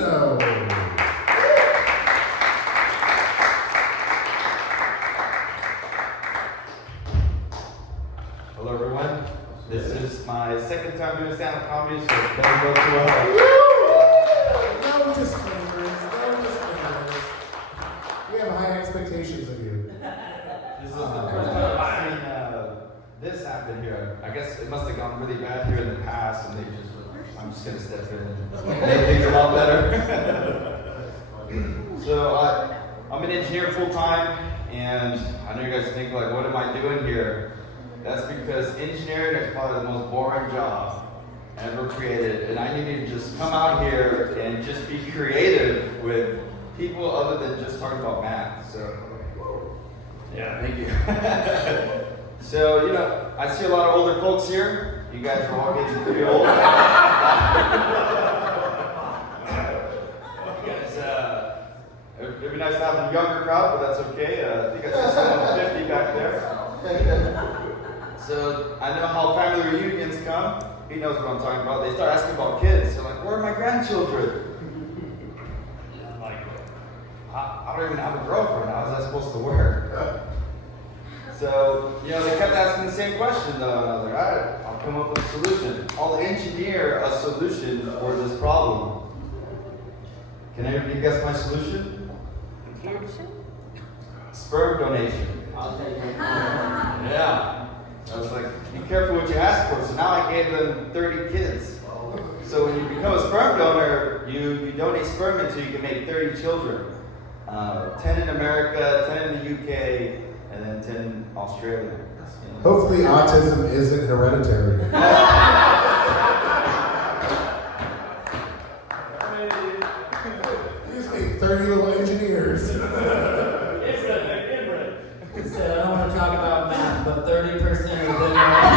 Latino. Hello, everyone. This is my second time doing stand-up comedy, so it's better go to No disclaimers. We have high expectations of you. This is the first time I've seen this happen here. I guess it must have gone really bad here in the past, and I'm just gonna step in and make things a lot better. So I'm an engineer full-time, and I know you guys think like, what am I doing here? That's because engineering is probably the most boring job ever created, and I need to just come out here and just be creative with people other than just talking about math. So, yeah, thank you. So, I see a lot of older folks here. You guys are all getting pretty old. You guys, it'd be nice to have a younger crowd, but that's okay. I think I see someone 50 back there. So I know how family reunions come. He knows what I'm talking about. They start asking about kids. They're like, where are my grandchildren? And I'm like, I don't even have a girlfriend. How is that supposed to work? So, they kept asking the same question though. And I was like, all right, I'll come up with a solution. I'll engineer a solution for this problem. Can anybody guess my solution? Sperm donation. I'll take it. Yeah. I was like, be careful what you ask for. So now I gave them 30 kids. So when you become a sperm donor, you donate sperm until you can make 30 children. 10 in America, 10 in the UK, and then 10 in Australia. Hopefully autism isn't hereditary. You just made 30 little engineers. So I don't want to talk about math, but 30% of them are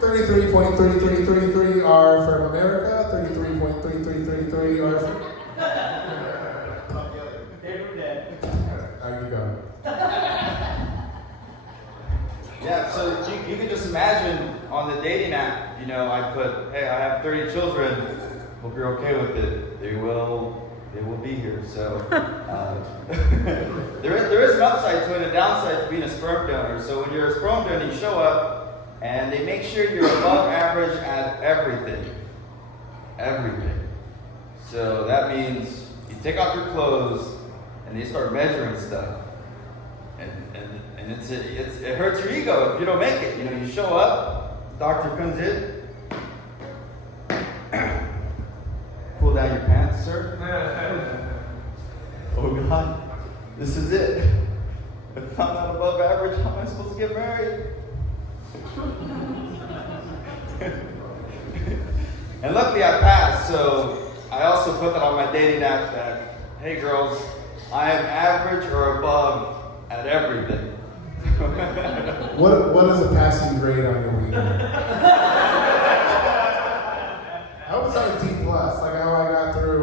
33.3333 are from America. 33.3333 are from... There you go. Yeah, so you can just imagine on the dating app, I put, hey, I have 30 children. Hope you're okay with it. They will be here. So there is an upside to it and a downside to being a sperm donor. So when you're a sperm donor, you show up and they make sure you're above average at everything. Everything. So that means you take off your clothes and they start measuring stuff. And it hurts your ego if you don't make it. You show up, the doctor comes in. Pull down your pants, sir. Oh God, this is it. If I'm not above average, how am I supposed to get married? And luckily I passed, so I also put that on my dating app that, hey girls, I am average or above at everything. What is a passing grade on your weekend? I was on a D+, like how I got through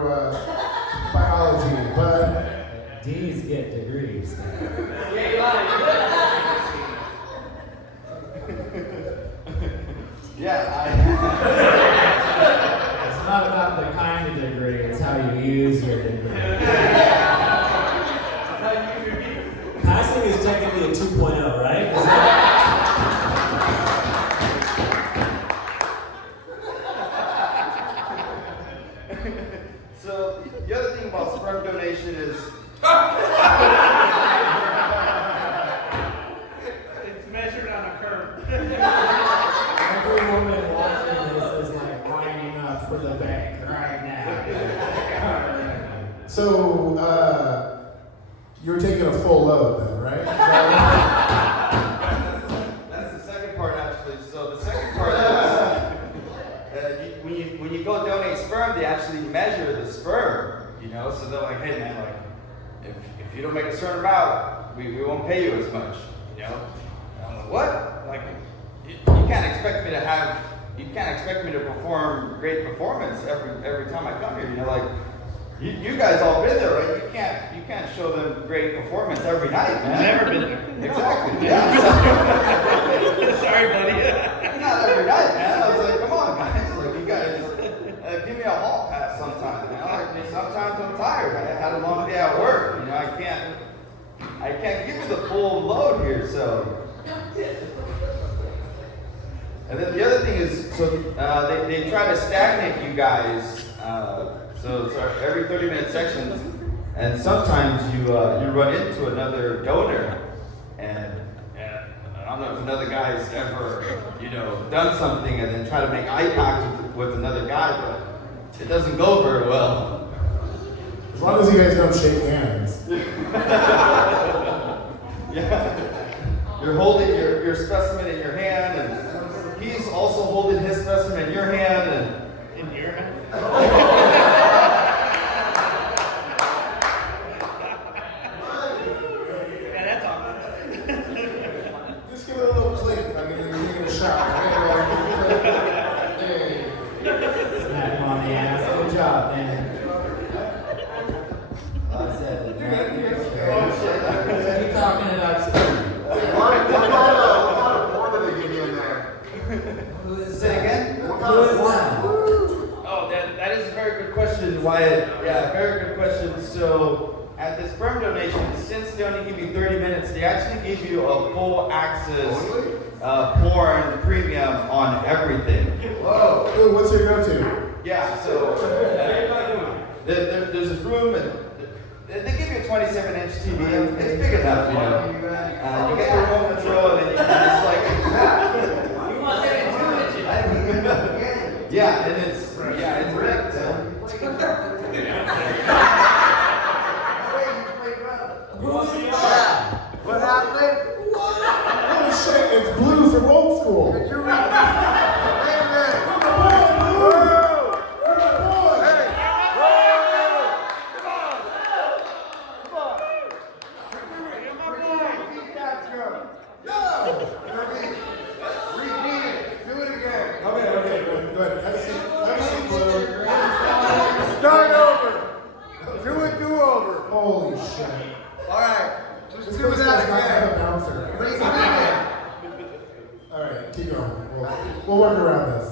biology, but D's get degrees. It's not about the kind of degree, it's how you use your degree. Passing is technically a 2.0, right? So the other thing about sperm donation is it's measured on a curve. Every woman watching this is like lining up for the bank right now. so you're taking a full load then, right? that's the second part actually. So the second part is when you go donate sperm, they actually measure the sperm. So they're like, hey man, like if you don't make a certain amount, we won't pay you as much. And I'm like, what? Like you can't expect me to perform great performance every time I come here. Like you guys all been there, right? You can't show them great performance every night, man. Never been there. Exactly. Yeah. Sorry, buddy. Not every night, man. I was like, come on, guys. Like you guys, give me a hall pass sometime. sometimes I'm tired. I had a long day at work. You know, I can't give you the full load here. So, and then the other thing is, so they try to stagnate you guys. So it's every 30-minute sections, and sometimes you run into another donor, and I don't know if another guy's ever done something and then try to make eye contact with another guy, but it doesn't go very well. As long as you guys don't shake hands. Yeah, you're holding your specimen in your hand, and he's also holding his specimen in your hand, and In your hand? Yeah, that's awkward. Just give it a little click, like you're taking a shot. Hey. Smack him on the ass. Good job, man. That's it. Keep talking about spoon. What kind of water they give you in there? Who is Say again? Who is that? Oh, that is a very good question, Wyatt. Yeah, very good question. So, at the sperm donation, since they only give you 30 minutes, they actually give you a full access porn premium on everything. Whoa. Ooh, what's your go-to? Yeah, so there's this room, and they give you a 27-inch TV. It's big enough, you know. You get the remote control, and then you can just like. You want that in 2 inches? Yeah, and it's big. So. Who is that? What happened? Holy shit, it's blues from old school. Did you read? Wait a minute. Come on, Blue! Come on, boy! Hey. Repeat that, Joe. Yeah! Repeat it. Do it again. Okay, good. Have a seat, Blue. Start over. Do a do-over. Holy shit. All right. This Just do place that does not have a again. bouncer. Repeat it. Alright, keep going. We'll work around this.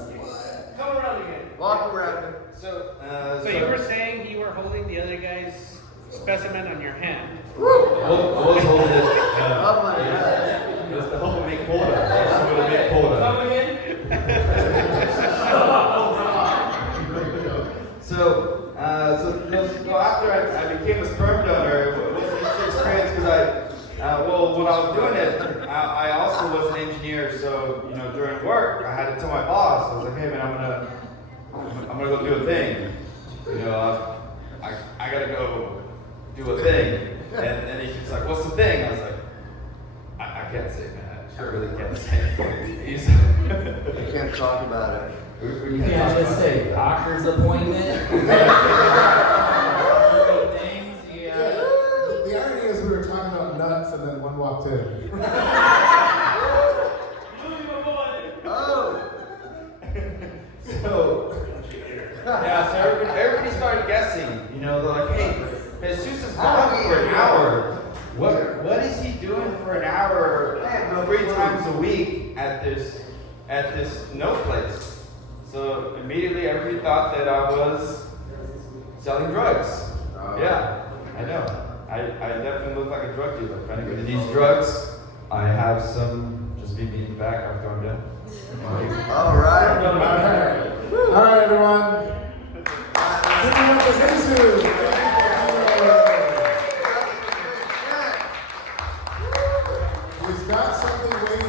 Come around again. Walk around it. So So you were saying you were holding the other guy's specimen on your hand. I was holding it. Oh my God. It was to help him make quota. That's what to make quota. So after I became a sperm donor, it was an interesting experience because when I was doing it, I also was an engineer. So during work, I had to tell my boss. I was like, hey man, I'm gonna go do a thing. I gotta go do a thing. And he's like, what's the thing? I was like, I can't say, man. I really can't say. You can't talk about it. You can't just say doctor's appointment. Things, yeah. The irony is we were talking about nuts and then one walked in. Oh. So everybody started guessing. They're like, hey, Jesus is gone for an hour. What is he doing for an hour 3 times a week at this no place? So immediately everybody thought that I was selling drugs. Yeah, I know. I definitely look like a drug dealer. If anybody needs drugs, I have some. Just meet me in the back. I'll throw them down. All right. Alright, everyone. Give it up for Jesus. He's got something waiting